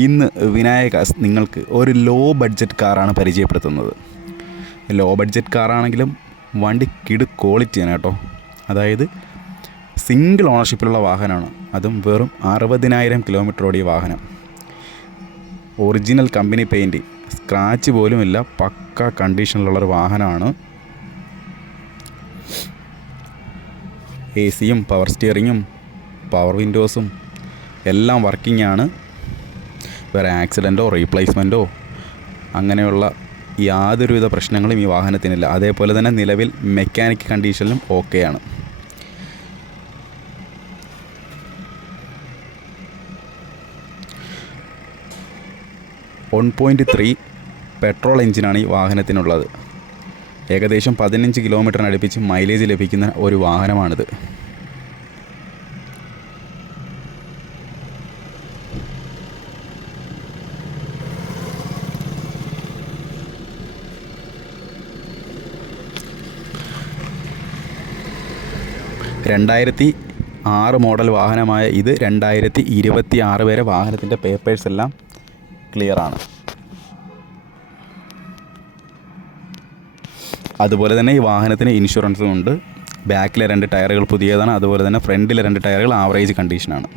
ഇന്ന് വിനായകാസ് നിങ്ങൾക്ക് ഒരു ലോ ബഡ്ജറ്റ് കാറാണ് പരിചയപ്പെടുത്തുന്നത്. ലോ ബഡ്ജറ്റ് കാറാണെങ്കിലും വണ്ടി കിടു ക്വാളിറ്റിയാണ് കേട്ടോ. അതായത് സിംഗിൾ ഓണർഷിപ്പിലുള്ള വാഹനമാണ്, അതും വെറും 60,000 കിലോമീറ്റർ ഓടിയ വാഹനം. ഒറിജിനൽ കമ്പനി പെയിൻറ്റ്, സ്ക്രാച്ച് പോലുമില്ല, പക്ക കണ്ടീഷനിലുള്ളൊരു വാഹനമാണ്. AC-യും പവർ സ്റ്റിയറിങ്ങും പവർ വിൻഡോസും എല്ലാം വർക്കിംഗ് ആണ്. വേറെ ആക്സിഡൻറ്റോ റീപ്ലേസ്മെൻറ്റോ അങ്ങനെയുള്ള യാതൊരുവിധ പ്രശ്നങ്ങളും ഈ വാഹനത്തിനില്ല. അതേപോലെ തന്നെ നിലവിൽ മെക്കാനിക് കണ്ടീഷനിലും ഓക്കെയാണ്. .3 പെട്രോൾ എഞ്ചിനാണ് ഈ വാഹനത്തിനുള്ളത്. ഏകദേശം 15 കിലോമീറ്ററിന് അടുപ്പിച്ച് മൈലേജ് ലഭിക്കുന്ന ഒരു വാഹനമാണിത്. (2006) മോഡൽ വാഹനമായ ഇത് 2026 വരെ വാഹനത്തിൻ്റെ പേപ്പേഴ്സ് എല്ലാം ക്ലിയറാണ്. അതുപോലെ തന്നെ ഈ വാഹനത്തിന് ഇൻഷുറൻസും ഉണ്ട്. ബാക്കിലെ 2 ടയറുകൾ പുതിയതാണ്. അതുപോലെ തന്നെ ഫ്രണ്ടിലെ 2 ടയറുകൾ ആവറേജ് കണ്ടീഷനാണ്.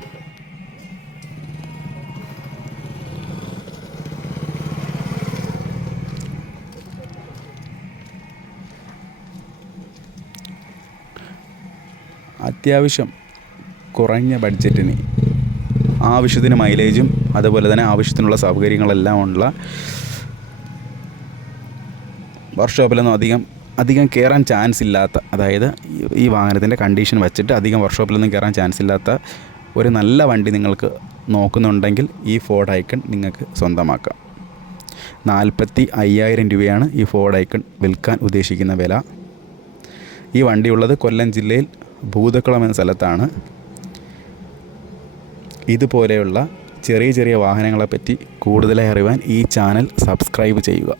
അത്യാവശ്യം കുറഞ്ഞ ബഡ്ജറ്റിന് ആവശ്യത്തിന് മൈലേജും അതുപോലെ തന്നെ ആവശ്യത്തിനുള്ള സൗകര്യങ്ങളെല്ലാം ഉള്ള, വർക്ക്ഷോപ്പിലൊന്നും അധികം കയറാൻ ചാൻസ് ഇല്ലാത്ത, അതായത് ഈ വാഹനത്തിൻ്റെ കണ്ടീഷൻ വെച്ചിട്ട് അധികം വർക്ക്ഷോപ്പിലൊന്നും കയറാൻ ചാൻസ് ഇല്ലാത്ത ഒരു നല്ല വണ്ടി നിങ്ങൾക്ക് നോക്കുന്നുണ്ടെങ്കിൽ ഈ ഫോർഡ് ഐക്കൺ നിങ്ങൾക്ക് സ്വന്തമാക്കാം. 45,000 രൂപയാണ് ഈ ഫോർഡ് ഐക്കൺ വിൽക്കാൻ ഉദ്ദേശിക്കുന്ന വില. ഈ വണ്ടിയുള്ളത് കൊല്ലം ജില്ലയിൽ ഭൂതക്കുളം എന്ന സ്ഥലത്താണ്. ഇതുപോലെയുള്ള ചെറിയ ചെറിയ വാഹനങ്ങളെപ്പറ്റി കൂടുതലായി അറിയാൻ ഈ ചാനൽ സബ്സ്ക്രൈബ് ചെയ്യുക.